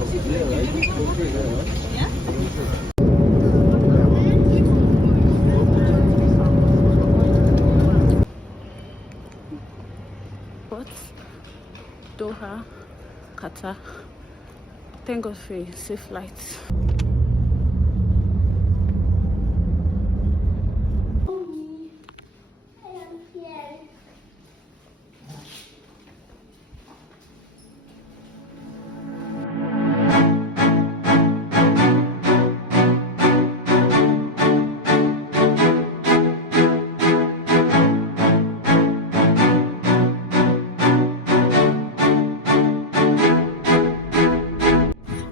What? Doha, Qatar. Thank God for a safe flight.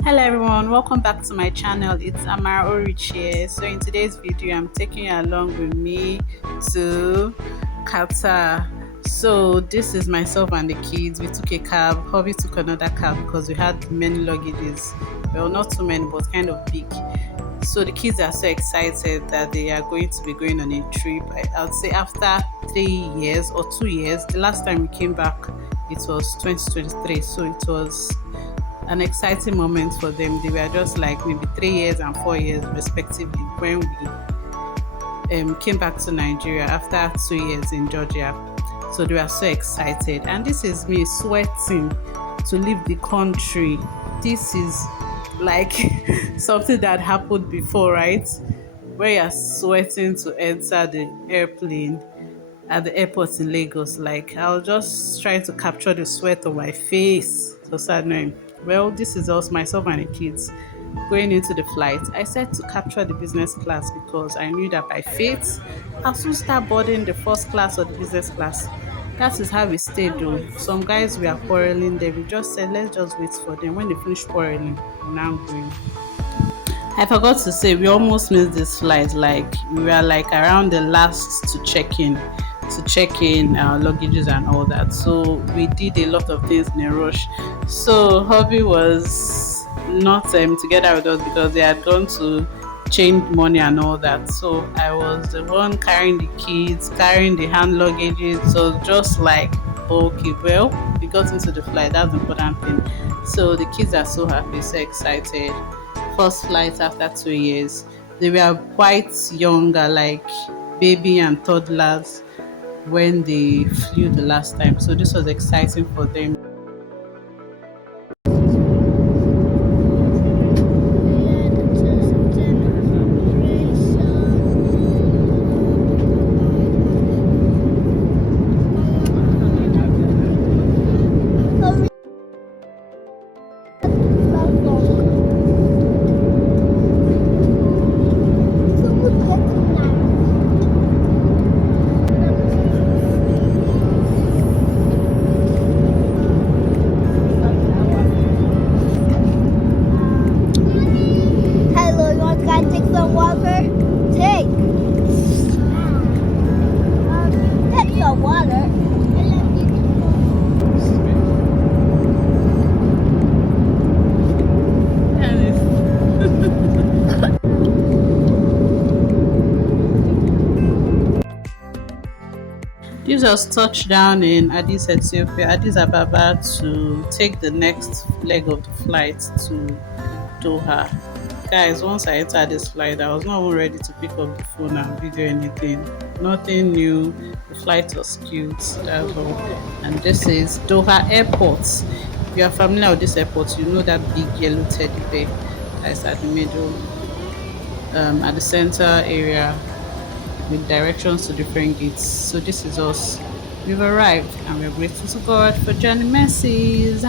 Hello everyone, welcome back to my channel. It's Amara Orich here. So in today's video I'm taking you along with me to Qatar. So this is myself and the kids. We took a cab. Hobby took another cab because we had many luggages. Well, not too many, but kind of big. So the kids are so excited that they are going to be going on a trip. I would say after 3 years or 2 years. The last time we came back it was 2023, so it was an exciting moment for them. They were just like maybe 3 years and 4 years respectively when we came back to Nigeria after 2 years in Georgia. So they were so excited, and this is me sweating to leave the country. This is like something that happened before, right? Where you're sweating to enter the airplane at the airport in Lagos. Like I was just trying to capture the sweat on my face. So sad name. Well, this is us, myself and the kids, going into the flight. I said to capture the business class because I knew that by fate I'll soon start boarding the first class or the business class. That is how we stayed though. Some guys were quarreling there. We just said let's just wait for them. When they finish quarreling, we're now going. I forgot to say we almost missed this flight. Like we were like around the last to check in our luggages and all that. So we did a lot of things in a rush. So hubby was not together with us because they had gone to change money and all that. So I was the one carrying the kids, carrying the hand luggages. So just like okay, well, we got into the flight. That's the important thing. So the kids are so happy, so excited. First flight after 2 years. They were quite younger, like baby and toddlers when they flew the last time. So this was exciting for them. This was touchdown in Ethiopia, Addis Ababa, to take the next leg of the flight to Doha. Guys, once I entered this flight, I was not even ready to pick up the phone and video anything. Nothing new. The flight was cute, that's all. And this is Doha Airport. If you are familiar with this airport, you know that big yellow teddy bear that's at the middle, at the center area, with directions to different gates. So this is us. We've arrived and we're grateful to God for journey mercies.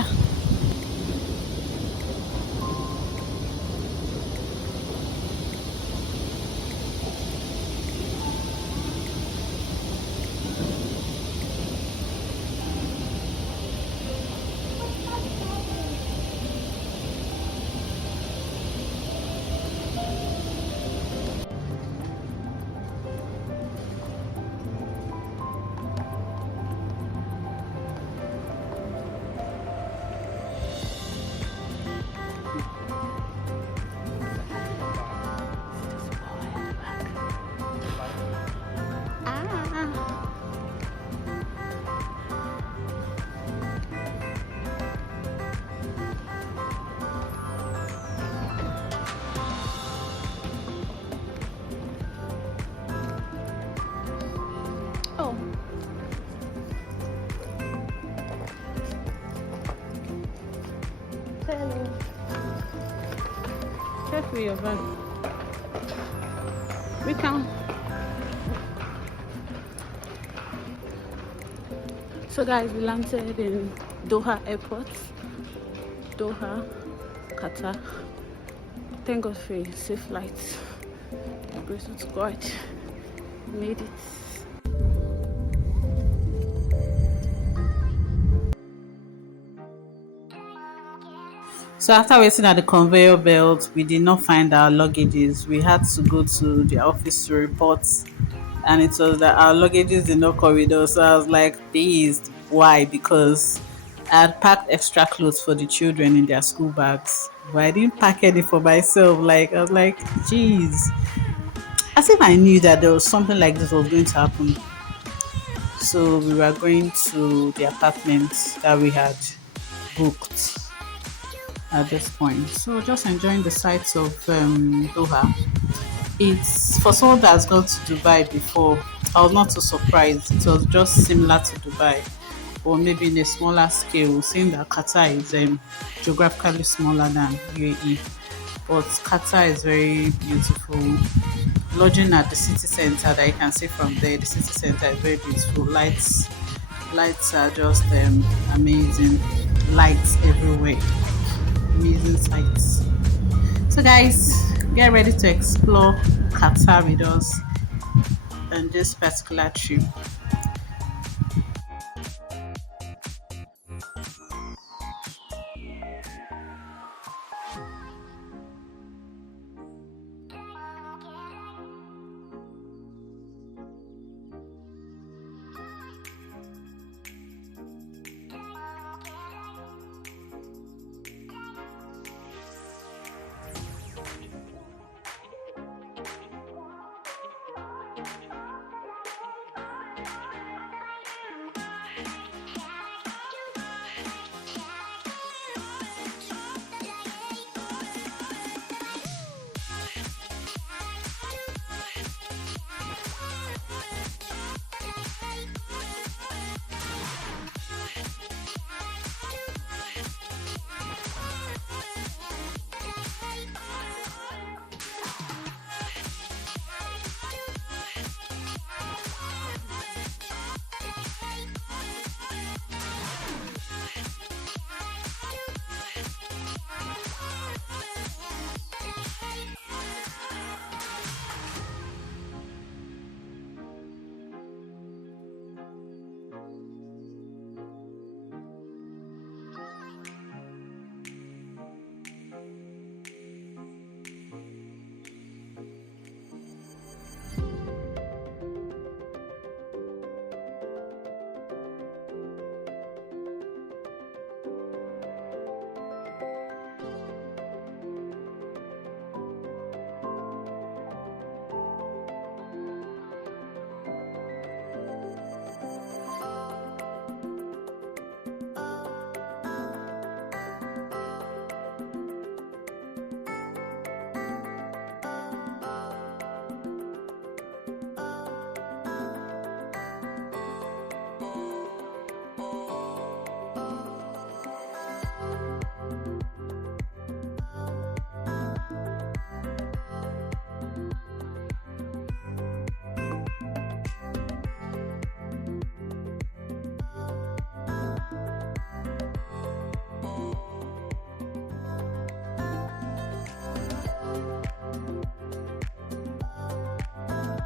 Careful your bag. We can. So guys, we landed in Doha airport. Doha, Qatar. Thank God for a safe flight. Grateful to God. Made it. So after waiting at the conveyor belt, we did not find our luggages. We had to go to the office to report, and it was that our luggages did not come with us. So I was like pissed. Why? Because I had packed extra clothes for the children in their school bags, but I didn't pack any for myself. Like I was like, geez, as if I knew that there was something like this was going to happen. So we were going to the apartment that we had booked at this point. So just enjoying the sights of Doha. It's for someone that has gone to Dubai before. I was not too surprised. It was just similar to Dubai, or maybe in a smaller scale. Seeing that Qatar is geographically smaller than UAE, but Qatar is very beautiful. Lodging at the city center that you can see from there, the city center is very beautiful. Lights are just amazing. Lights everywhere, amazing sights. So guys, get ready to explore Qatar with us on this particular trip.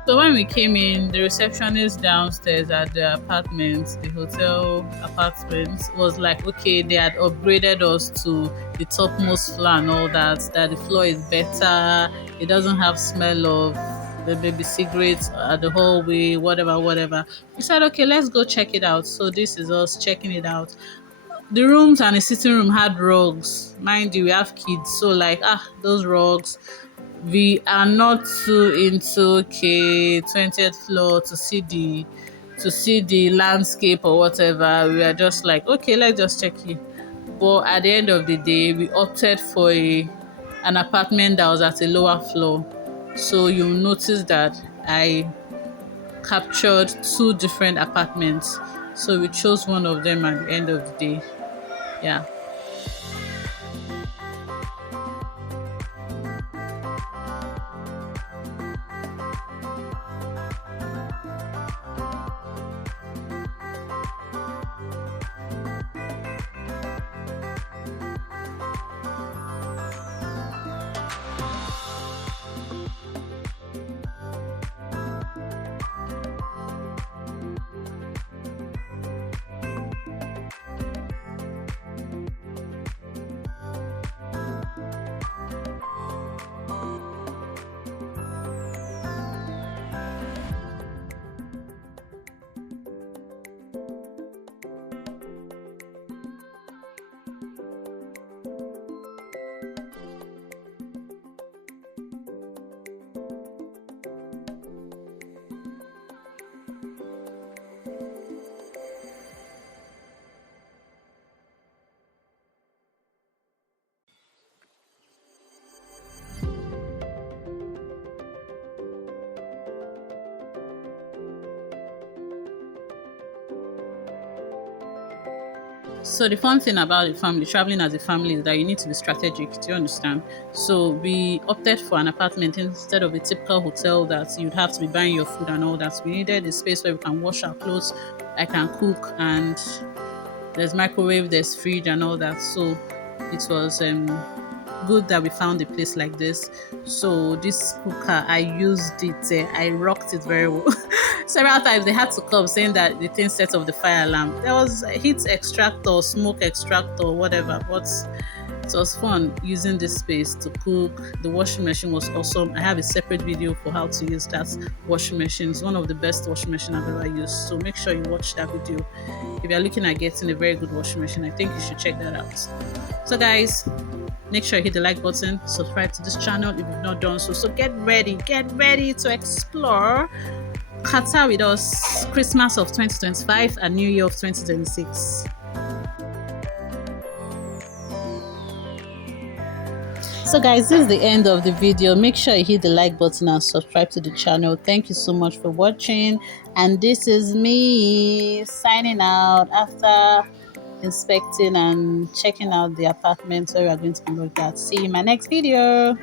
So when we came in, the receptionist downstairs at the apartment, the hotel apartment, was like, okay, they had upgraded us to the topmost floor and all that, that the floor is better, it doesn't have smell of the baby cigarettes at the hallway, whatever, whatever. We said, okay, let's go check it out. So this is us checking it out. The rooms and the sitting room had rugs. Mind you, we have kids, so like those rugs. We are not too into okay 20th floor to see the landscape or whatever. We are just like, okay, let's just check it. But at the end of the day, we opted for an apartment that was at a lower floor. So you'll notice that I captured two different apartments. So we chose one of them at the end of the day. Yeah. So the fun thing about the family, traveling as a family, is that you need to be strategic. Do you understand? So we opted for an apartment instead of a typical hotel that you'd have to be buying your food and all that. We needed a space where we can wash our clothes, I can cook, and there's microwave, there's fridge, and all that. So it was good that we found a place like this. So this cooker, I used it, I rocked it very well. Several times they had to come saying that the thing set off the fire alarm. There was a heat extractor, smoke extractor, whatever, but it was fun using this space to cook. The washing machine was awesome. I have a separate video for how to use that washing machine. It's one of the best washing machine I've ever used. So make sure you watch that video. If you're looking at getting a very good washing machine, I think you should check that out. So guys, make sure you hit the like button, subscribe to this channel if you've not done so. So get ready to explore Qatar with us, Christmas of 2025 and New Year of 2026. So guys, this is the end of the video. Make sure you hit the like button and subscribe to the channel. Thank you so much for watching, and this is me signing out after inspecting and checking out the apartment where we are going to be looked at. See you in my next video.